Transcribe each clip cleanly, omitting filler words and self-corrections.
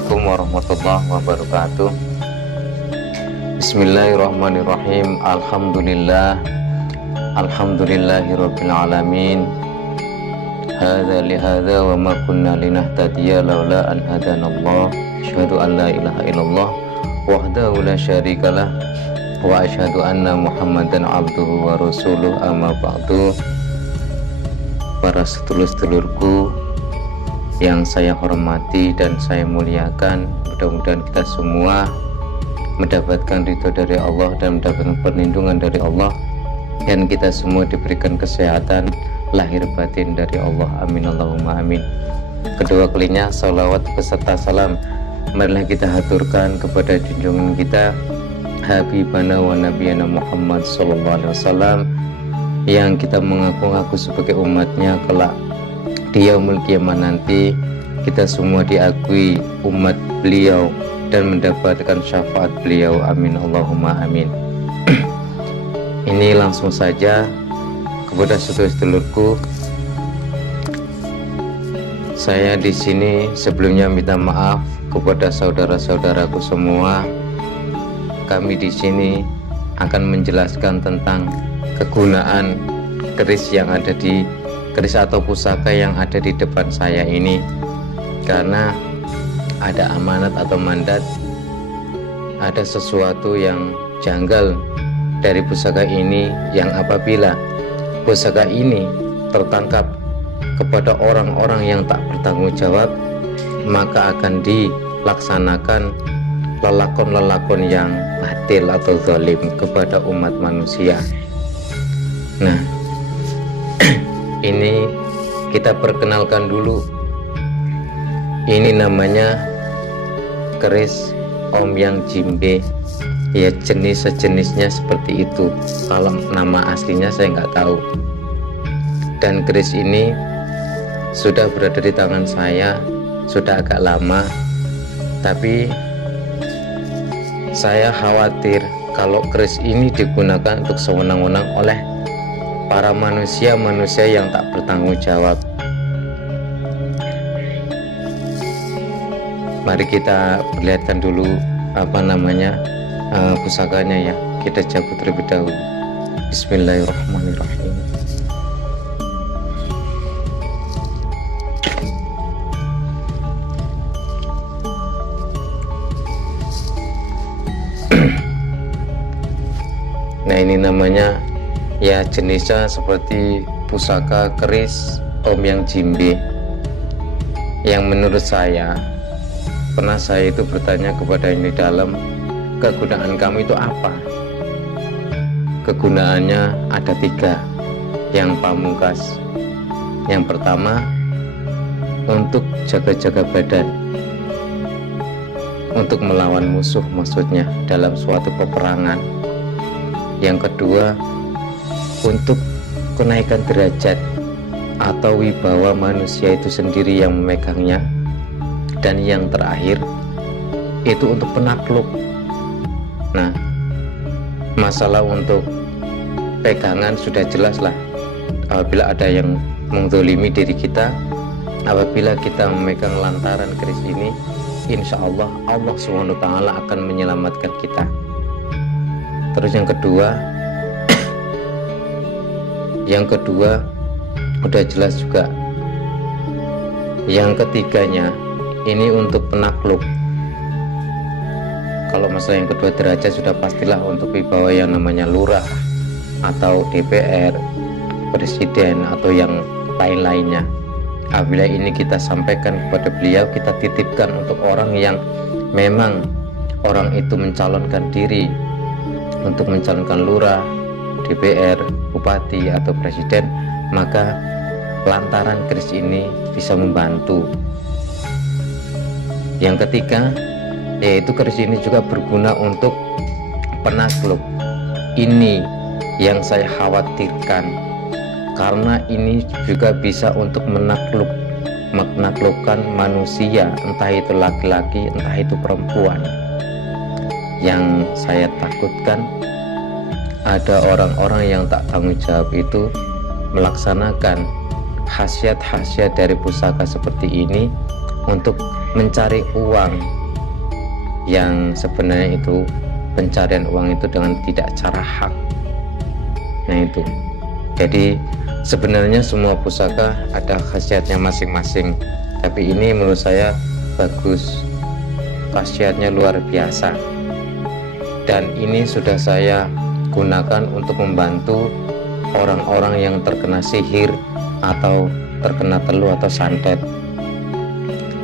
Assalamualaikum warahmatullahi wabarakatuh. Bismillahirrahmanirrahim. Alhamdulillahirabbil alamin. Hadza lihadza wa ma kunna linahtadiya laula an hadanallah. Asyhadu an la ilaha illallah wahdahu la syarikalah wa asyhadu anna Muhammadan abduhu wa rasuluh, amma ba'du. Para sedulur-sedulurku yang saya hormati dan saya muliakan, mudah-mudahan kita semua mendapatkan ridho dari Allah dan mendapatkan perlindungan dari Allah, dan kita semua diberikan kesehatan lahir batin dari Allah. Amin Allahumma amin. Kedua kalinya salawat beserta salam marilah kita haturkan kepada junjungan kita Habibana wa Nabiyana Muhammad sallallahu alaihi wasallam, yang kita mengaku-ngaku sebagai umatnya kelak di yaumul qiyamah nanti. Kita semua diakui umat beliau dan mendapatkan syafaat beliau. Amin Allahumma amin. Ini langsung saja kepada sedulur-sedulurku, saya di sini sebelumnya minta maaf kepada saudara-saudaraku semua. Kami di sini akan menjelaskan tentang kegunaan keris yang ada di keris atau pusaka yang ada di depan saya ini, karena ada amanat atau mandat, ada sesuatu yang janggal dari pusaka ini, yang apabila pusaka ini tertangkap kepada orang-orang yang tak bertanggung jawab, maka akan dilaksanakan lelakon-lelakon yang batil atau zalim kepada umat manusia. Nah, ini kita perkenalkan dulu. Ini namanya keris Omyang Jimbe, ya sejenisnya seperti itu. Kalau nama aslinya saya nggak tahu. Dan keris ini sudah berada di tangan saya sudah agak lama, tapi saya khawatir kalau keris ini digunakan untuk sewenang-wenang oleh para manusia yang tak bertanggung jawab. Mari kita perlihatkan dulu pusakanya ya. Kita cabut terlebih dahulu. Bismillahirrahmanirrahim. Nah, ini namanya ya, jenisnya seperti pusaka keris Omyang Jimbe, yang menurut saya, pernah saya itu bertanya kepada yang di dalam, kegunaan kamu itu apa? Kegunaannya ada 3 yang pamungkas. Yang pertama, untuk jaga-jaga badan, untuk melawan musuh, maksudnya dalam suatu peperangan. Yang kedua, untuk kenaikan derajat atau wibawa manusia itu sendiri yang memegangnya. Dan yang terakhir itu untuk penakluk. Nah, masalah untuk pegangan sudah jelas lah. Apabila ada yang menzolimi diri kita, apabila kita memegang lantaran keris ini, insya Allah Allah SWT akan menyelamatkan kita. Terus yang kedua udah jelas juga. Yang ketiganya ini untuk penakluk. Kalau masalah yang kedua derajat sudah pastilah untuk wibawa yang namanya lurah atau DPR, presiden atau yang lain-lainnya. Apabila ini kita sampaikan kepada beliau, kita titipkan untuk orang yang memang orang itu mencalonkan diri untuk mencalonkan lurah, DPR, bupati atau presiden, maka lantaran keris ini bisa membantu. Yang ketiga, yaitu keris ini juga berguna untuk penakluk. Ini yang saya khawatirkan, karena ini juga bisa untuk menaklukkan manusia, entah itu laki-laki, entah itu perempuan. Yang saya takutkan, ada orang-orang yang tak tanggung jawab itu melaksanakan khasiat-khasiat dari pusaka seperti ini untuk mencari uang yang sebenarnya itu pencarian uang itu dengan tidak cara hak. Nah itu, jadi sebenarnya semua pusaka ada khasiatnya masing-masing, tapi ini menurut saya bagus, khasiatnya luar biasa, dan ini sudah saya gunakan untuk membantu orang-orang yang terkena sihir atau terkena teluh atau santet.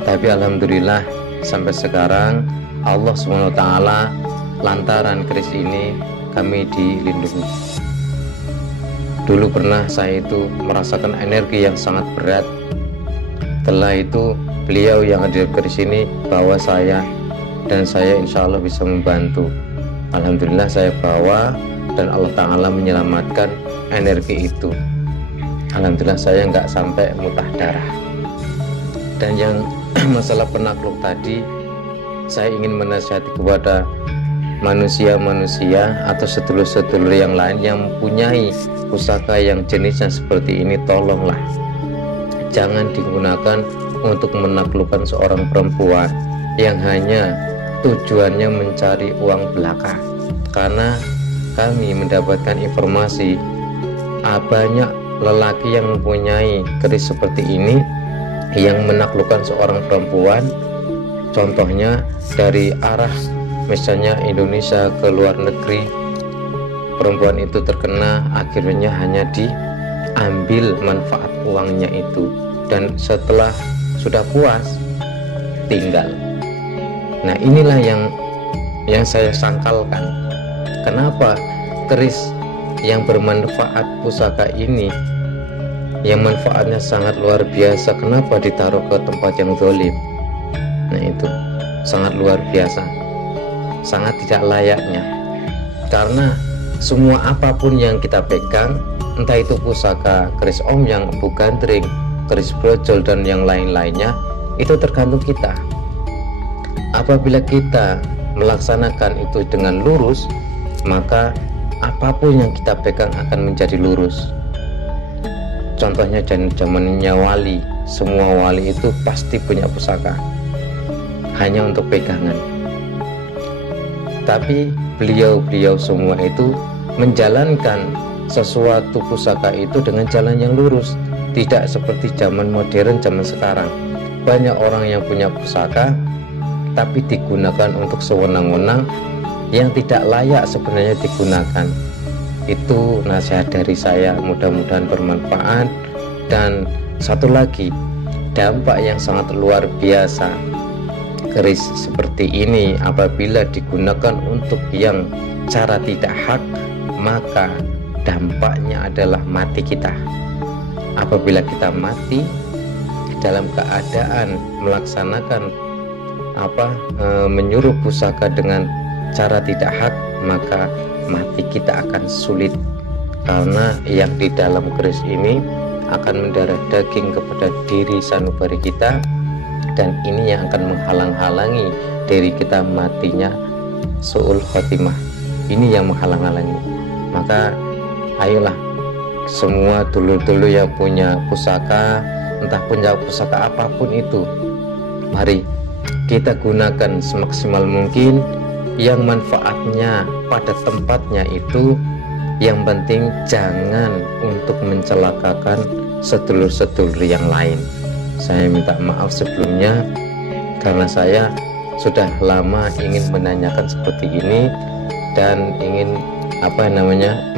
Tapi alhamdulillah sampai sekarang Allah SWT lantaran keris ini kami dilindungi. Dulu pernah saya itu merasakan energi yang sangat berat. Setelah itu beliau yang hadir keris ini bawa saya, dan saya insya Allah bisa membantu. Alhamdulillah saya bawa dan Allah Ta'ala menyelamatkan energi itu. Alhamdulillah saya nggak sampai muntah darah. Dan yang masalah penakluk tadi, saya ingin menasihati kepada manusia-manusia atau sedulur-sedulur yang lain yang mempunyai pusaka yang jenisnya seperti ini, tolonglah jangan digunakan untuk menaklukkan seorang perempuan yang hanya tujuannya mencari uang belaka. Karena kami mendapatkan informasi banyak lelaki yang mempunyai keris seperti ini yang menaklukkan seorang perempuan. Contohnya dari arah misalnya Indonesia ke luar negeri, perempuan itu terkena, akhirnya hanya diambil manfaat uangnya itu, dan setelah sudah puas tinggal. Nah inilah yang saya sangkalkan, kenapa keris yang bermanfaat pusaka ini yang manfaatnya sangat luar biasa, kenapa ditaruh ke tempat yang zalim? Nah itu sangat luar biasa, sangat tidak layaknya. Karena semua apapun yang kita pegang, entah itu pusaka, keris omyang, empu gandring, keris brojol dan yang lain-lainnya, itu tergantung kita. Apabila kita melaksanakan itu dengan lurus, maka apapun yang kita pegang akan menjadi lurus. Contohnya zamannya wali, semua wali itu pasti punya pusaka hanya untuk pegangan. Tapi beliau-beliau semua itu menjalankan sesuatu pusaka itu dengan jalan yang lurus, tidak seperti zaman modern, zaman sekarang. Banyak orang yang punya pusaka tapi digunakan untuk sewenang-wenang yang tidak layak sebenarnya digunakan. Itu nasihat dari saya, mudah-mudahan bermanfaat. Dan satu lagi, dampak yang sangat luar biasa, keris seperti ini apabila digunakan untuk yang cara tidak hak, maka dampaknya adalah mati kita. Apabila kita mati dalam keadaan melaksanakan menyuruh pusaka dengan cara tidak hak, maka mati kita akan sulit, karena yang di dalam keris ini akan mendarah daging kepada diri sanubari kita, dan ini yang akan menghalang-halangi dari kita matinya su'ul khotimah. Ini yang menghalang-halangi. Maka ayolah semua dulu-dulu yang punya pusaka, entah punya pusaka apapun itu, mari kita gunakan semaksimal mungkin yang manfaatnya pada tempatnya itu. Yang penting jangan untuk mencelakakan sedulur-sedulur yang lain. Saya minta maaf sebelumnya karena saya sudah lama ingin menanyakan seperti ini dan ingin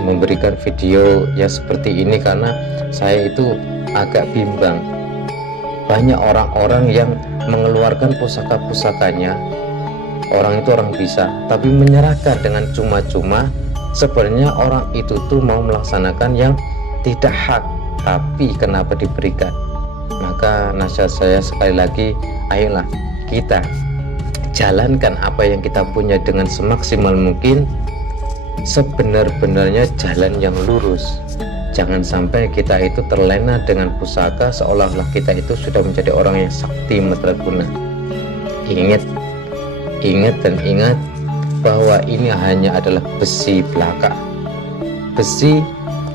memberikan video ya seperti ini, karena saya itu agak bimbang. Banyak orang-orang yang mengeluarkan pusaka-pusakanya, orang itu orang bisa, tapi menyerahkan dengan cuma-cuma. Sebenarnya orang itu tuh mau melaksanakan yang tidak hak, tapi kenapa diberikan? Maka nasihat saya sekali lagi, ayolah kita jalankan apa yang kita punya dengan semaksimal mungkin, sebenar-benarnya jalan yang lurus. Jangan sampai kita itu terlena dengan pusaka seolah-olah kita itu sudah menjadi orang yang sakti madraguna. Ingat dan ingat bahwa ini hanya adalah besi belaka, besi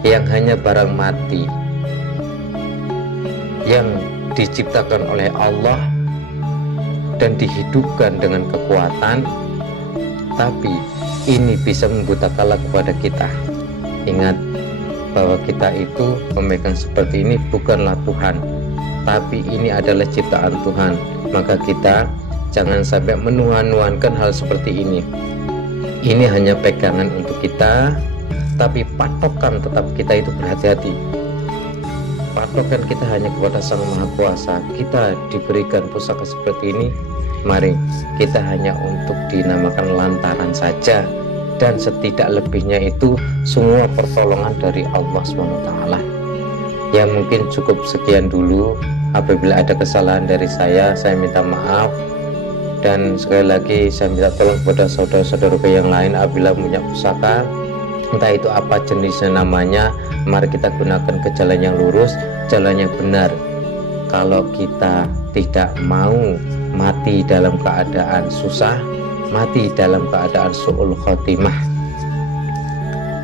yang hanya barang mati, yang diciptakan oleh Allah dan dihidupkan dengan kekuatan, tapi ini bisa membutakan kepada kita. Ingat bahwa kita itu memegang seperti ini bukanlah Tuhan, tapi ini adalah ciptaan Tuhan. Maka kita jangan sampai menuhan-nuhankan hal seperti ini. Ini hanya pegangan untuk kita, tapi patokan tetap kita itu berhati-hati. Patokan kita hanya kepada Sang Maha Kuasa. Kita diberikan pusaka seperti ini, mari kita hanya untuk dinamakan lantaran saja, dan setidak lebihnya itu semua pertolongan dari Allah SWT. Ya mungkin cukup sekian dulu. Apabila ada kesalahan dari saya minta maaf. Dan sekali lagi saya minta tolong kepada saudara-saudara yang lain, apabila punya pusaka, entah itu apa jenisnya, namanya, mari kita gunakan ke jalan yang lurus, jalan yang benar. Kalau kita tidak mau mati dalam keadaan susah, mati dalam keadaan su'ul khotimah.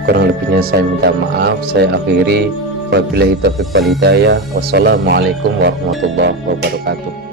Kurang lebihnya saya minta maaf. Saya akhiri, wabillahi taufiq wal hidayah. Wassalamualaikum warahmatullahi wabarakatuh.